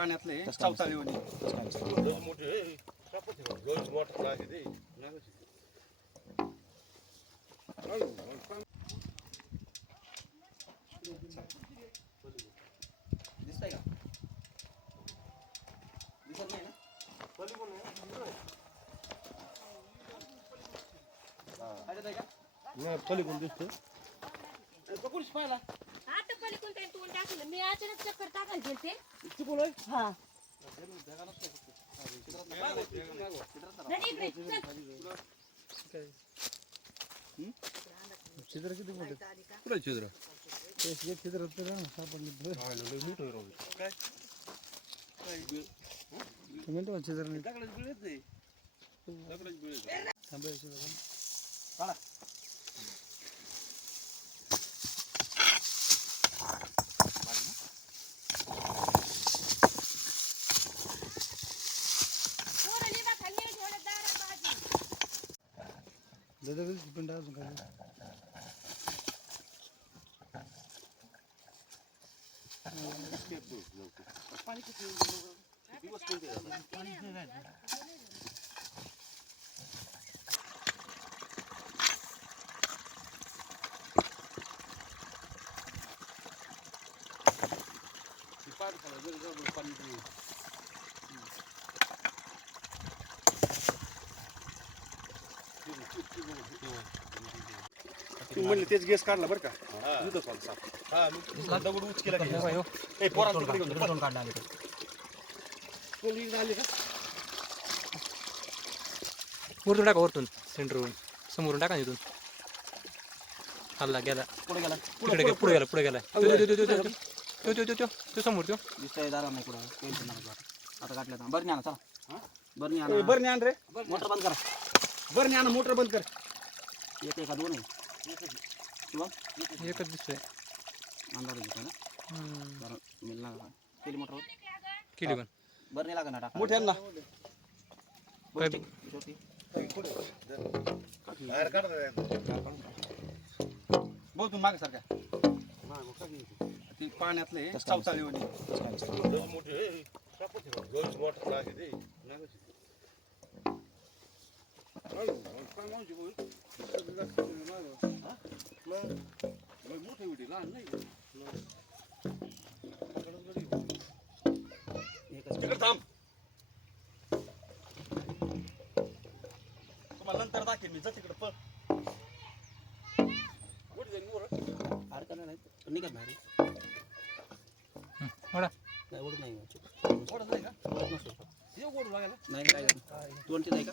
पाण्यातलं हे चौताळी दिसतंय का? दिसत नाही ना? पलीकडून दिसतो पकडूच पाहिला. आता पलीकडून टाकलं. मी अचानक चक्कर टाकायला गेलते. चुकलोय हा. चित्रात धनी इकडे चल. छिद्र किती मोठे कुठे छिद्र ते एक छिद्र होतं ना, सापडलं म्हणतो ना, छिद्र नाही. काढा. జదగ పిండా కదా Thank you. तुम्ही म्हणले तेच गॅस काढला बरं का? दुधच वाला साप. हा मग दगड उच केला की. हो. ए, पोरांना तिकडे घेऊन जा. दोन काढला आले कोणी इकडे आले का? वरतून टाका वरतून. सेंटरवरून समोरून टाका ना इथून. हल्ला गेला. पुढे गेला. तिकडे गेला पुढे गेला पुढे गेला. त्यो, त्यो, त्यो, त्यो, त्यो, त्यो, त्यो, त्यो, त्यो, त्यो समोर त्यो. दिसतंय दारा नाही कुठं. टेन्शन नका आता काढलं आता बरं नाही चला. बरं नाही आणा बरं नाही आण रे मोटर बंद करा. बरं नाही आण मोटर बंद कर. एक एका दोन? आहे किंवा? एकच दिसतोय. अंदाज घेतो ना? बरं मिळणार का केली मोटरवर केली पण. बरं नाही लागणार टाका मोठ्यांना बोल तू मागे सारख्या ती पाण्यातले चौथा मोठे मोठं लागे ते. एकच तिकडे थांब तुम्हाला नंतर दाखवेन मी जा तिकडे पळ कुठे जाईन वर अडकणार नाही निघत नाही. वडा नाही ओढत नाही ओढत नाही का ओढत नसतो हे ओढू लागायला नाही काय दोन तिथे आहे का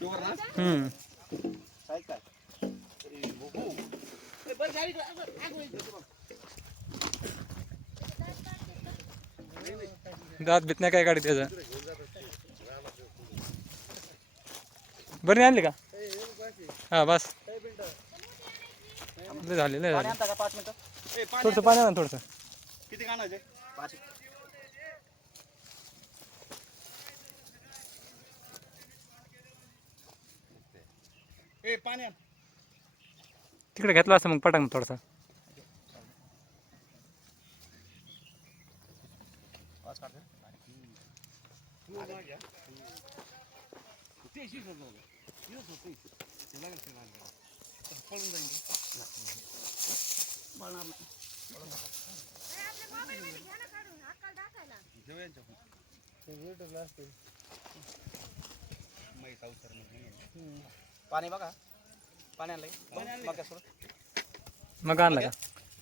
हम्म। दात बितण्या का गाडी त्याचा बर नहीं का? हाँ, बस। झालेलं थोडस पाणी थोडस। ए पाणी आण तिकडे घेतला असतं मग पटांग थोडासा. पाच पाणी बघा. पाणी आणलंय. मग आणला का?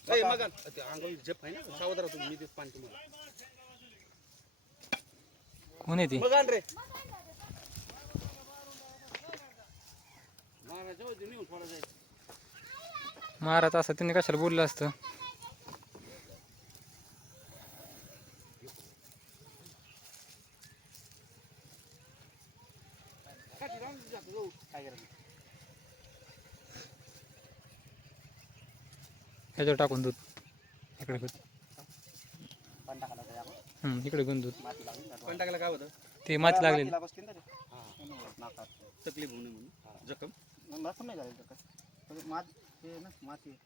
ए, मग आण. ते अंगावर झेप आहे ना? सावध राहा तुम्ही मी देत पाणी तुम्हाला. कोण आहे ती? मग आण रे. महाराज नेऊन थोडा जाईल महाराज असं त्यांनी कशाला बोललं असतं? ह्याच्यावर टाकून दूध. इकडे हम्म, इकडे घेऊन दूध. का पण टाकायला काय होतं ते माती लागली तकलीफ होऊ नये म्हणून. जखम? मस्त नाही झालं माती ते ना माती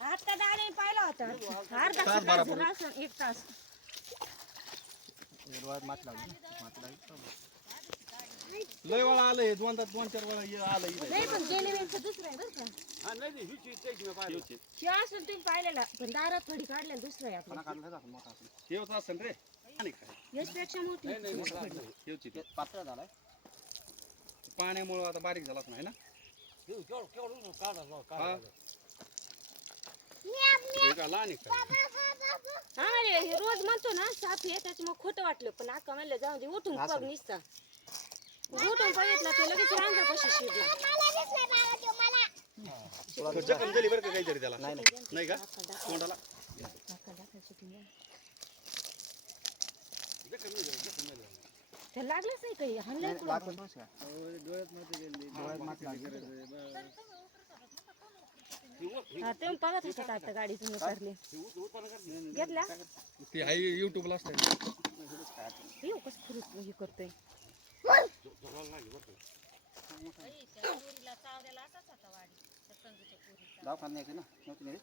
आता दाणे पाहिला होता. अर्धा तास एक तास. डोळ्यात माती लागली ना. माती लागली लय वेळा आलंय दोन तास दोन चार वेळा ये- आलं इथं. नाही पण गेले वेळचं दुसरं आहे बरं का हा, नाही, नाही, हीच इच्छा आहे की मी पाहिलं. हेच असेल तुम्ही पाहिलेला पण दारात थोडी काढल्या दुसरं आहे आपलं काढलं जातं मोठा असेल हेच असेल रे आणि काय याच्यापेक्षा मोठी नाही, नाही, आहे ते ते. पातळ झालाय पाण्यामुळं आता बारीक झालाच नाही ना. हा. हे काय हा रे हे रोज म्हणतो ना साफी आहे त्याच्यामुळे खोटं वाटलं. पण आका म्हणलं जाऊ दे उठून. बघ निसता. उठून बघितलं ते लगेच रांगापाशी शिरला जखम झाली बरं का काहीतरी त्याला? नाही नाही. नाही का? तोंडाला? लागलंच नाही काही का? डोळ्यात माती लागली. हा ते बघत होतात आता गाडी तुम्ही करली घेतल्या? ती आहे युट्यूबला असते हे कसं खरंच हे करतोय. दवाखान्यात न्यायचं ना नव्हती नेली?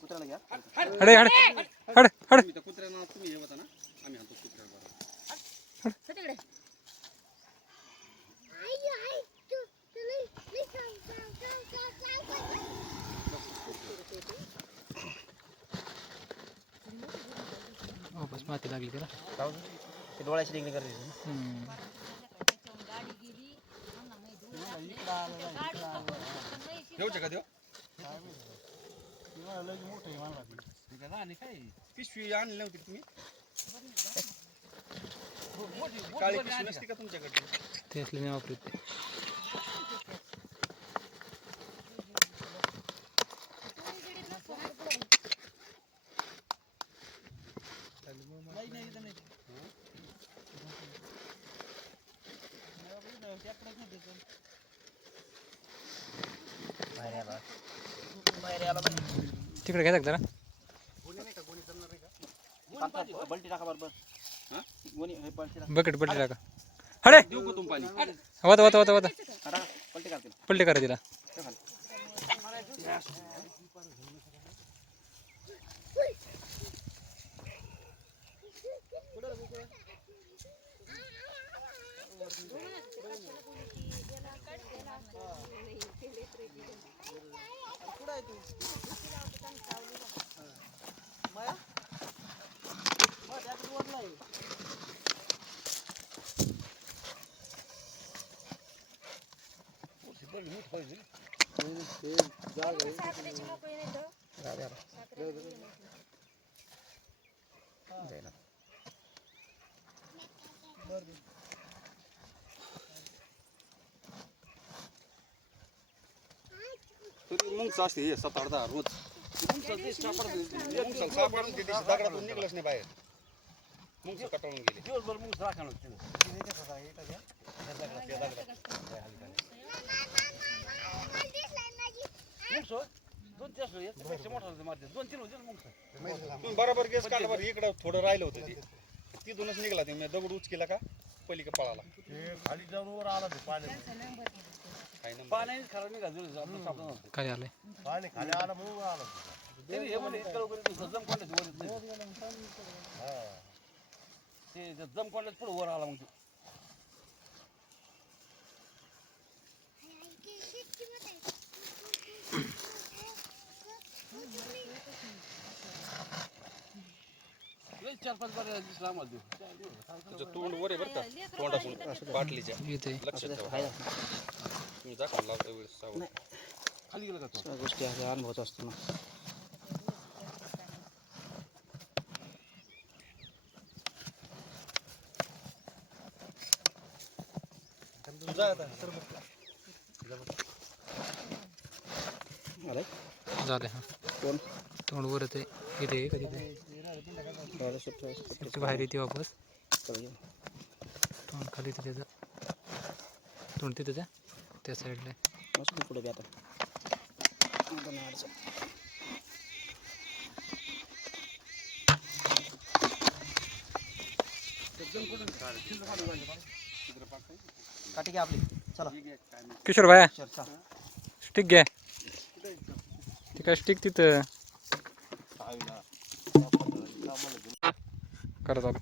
कुत्र्याला घ्या. हडे हडे. हड हड तुम्ही त्या कुत्र्यांना तुम्ही हे होता ना आम्ही आणतो कुत्र्याला बरोबर हो तिकडे वापस माती लागली त्याला ते डोळ्याची डिग्री करायची ना. हम्म. ठेवचे का देव पिशवी आणली नव्हती तुम्ही काळी पिशवी नसते का तुमच्याकडे ते असले नाही वापरत तिकडे घ्या जरा बलटी बकेट पलटी टाका. हडे! पलटी करा तिला. ठेव खाली. साखरेची मोकळी नाही तर जा, जा, जा. साखरेची नाही. जाईना. तरी मुंगच असते हे सात आठ दहा रोज. सापडत सापडून ते दगडातून निघलंच नाही बाहेर. कटाळून गेले. दिवसभर बरोबर गेस काढा बरं इकडं थोडं राहिलं होतं ते. तिथूनच निघाला ते. मी दगड उचकीला का? पलीकडे पळाला. खाली जाऊन वर आला ते पाण्यात. काय नंबर पाण्याने खराब नाही घातलं, आपलं सापडा नव्हतं. खाली आलंय पाणी खाली आलं म्हणून वर आला ते. ते हे म्हणे, इतकं लवकर येतो, जम कोंड्याचं वर येत नाही. ते ते जम कोंड्याचं पुढं वर आला मग तो. लय चार पाच बार दिसला आम्हाला देऊ तुझं तोंड वर आहे बरं का तोंडातून बाटलीच्या इथे लक्षात ठेवा आहे. तुम्ही दाखवा लावता वेळेस सावध. खाली गेला का तो? सगळ्या गोष्टी आहे अनुभवच असतो ना आता आलंय? झाले हा. कोण? तोंड वर येते इथे आहे का तिथे बाहेर येते वापस. तोंड खाली येतं त्याचं तोंड तिथं त्या त्या साईडला. दे पुढे आता. काठी घ्या आपली. चला. किशोर भाया. चल चल. स्टिक घ्या ती काय स्टिक तिथं? करा चालू